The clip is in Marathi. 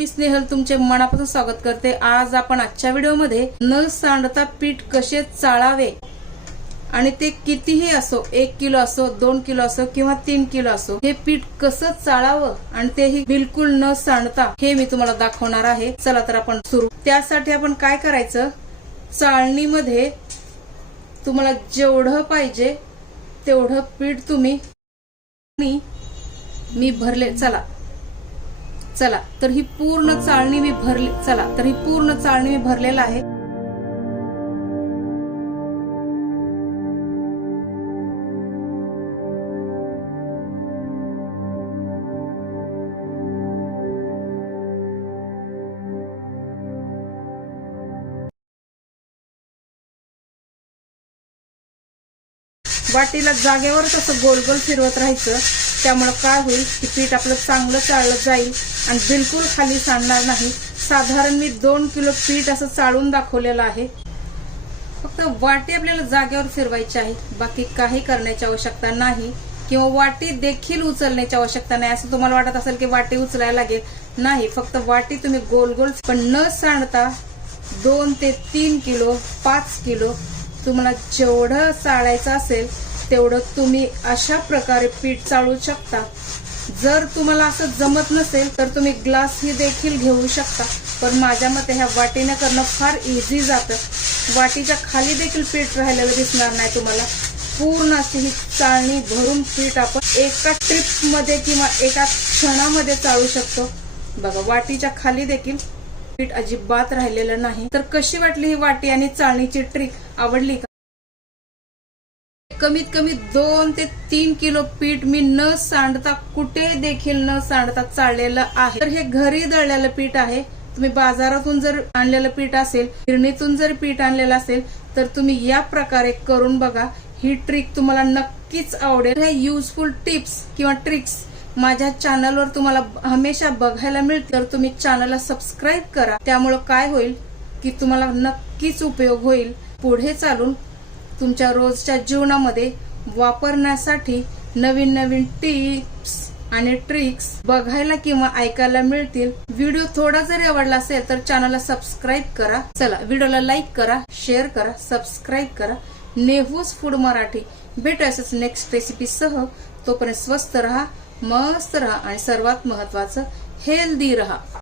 मी स्नेहल तुमचे मनापासून स्वागत करते. आज आपण आजच्या व्हिडिओमध्ये न सांडता पीठ कसे चाळावे? आणि ते कितीही असो एक किलो असो दोन किलो असो किंवा तीन किलो असो हे पीठ कसं चाळावं? आणि तेही बिलकुल न सांडता हे मी तुम्हाला दाखवणार आहे. चला तर आपण सुरू. त्यासाठी आपण काय करायचं? चाळणीमध्ये तुम्हाला जेवढं पाहिजे तेवढं पीठ तुम्ही मी भरले. चला. चला तर ही पूर्ण चाळणी मी भरली चला तर ही पूर्ण चाळणी मी भरलेला आहे. वाटीला जागेवरच असं गोल गोल फिरवत राहायचं त्यामुळं काय होईल की पीठ आपलं चांगलं चाळलं जाईल आणि बिलकुल खाली सांडणार नाही. साधारण मी दोन किलो पीठ असं चाळून दाखवलेलं आहे. फक्त वाटी आपल्याला जागेवर फिरवायची आहे. बाकी काही करण्याची आवश्यकता नाही किंवा वाटी देखील उचलण्याची आवश्यकता नाही. असं तुम्हाला वाटत असेल की वाटी उचलायला लागेल. नाही फक्त वाटी तुम्ही गोल गोल पण न सांडता दोन ते तीन किलो पाच किलो तुम्हाला जेवढं चाळायचं असेल तेवढं तुम्ही अशा प्रकारे पीठ चाळू शकता. जर तुम्हाला असं जमत नसेल तर तुम्ही ग्लास ही देखील घेऊ शकता. पण माझ्या मते ह्या वाटीने करणं फार इझी जातं. वाटीच्या खाली देखील पीठ राहिलेलं दिसणार नाही तुम्हाला. पूर्ण अशी ही चाळणी भरून पीठ आपण एका ट्रिपमध्ये किंवा एका क्षणामध्ये चाळू शकतो. बघा वाटीच्या खाली देखील पीठ अजिबात राहिलेलं नाही. तर कशी वाटली ही वाटी आणि चाळणीची ट्रिक आवडली का? कमीत कमी दोन ते तीन किलो पीठ मी न सांडता कुठे देखील न सांडता चाललेलं आहे. तर हे घरी दळलेलं पीठ आहे. तुम्ही बाजारातून जर आणलेलं पीठ असेल गिरणीतून जर पीठ आणलेलं असेल तर तुम्ही या प्रकारे करून बघा. ही ट्रिक तुम्हाला नक्कीच आवडेल. ह्या युजफुल टिप्स किंवा ट्रिक्स माझ्या चॅनलवर तुम्हाला हमेशा बघायला मिळतील. तर तुम्ही चॅनलला सबस्क्राईब करा. त्यामुळं काय होईल की तुम्हाला नक्कीच उपयोग होईल. पुढे चालून तुमच्या रोजच्या जीवनामध्ये वापरण्यासाठी नवीन नवीन टिप्स आणि ट्रिक्स बघायला किंवा ऐकायला मिळतील. व्हिडिओ थोडा जरी आवडला असेल तर चॅनलला सबस्क्राईब करा. चला व्हिडिओला लाईक करा शेअर करा सबस्क्राईब करा. नेहूस फूड मराठी. भेटू नेक्स्ट रेसिपी सह. तोपर्यंत स्वस्त रहा मस्त रहा आणि सर्वात महत्वाचं हेल्दी रहा.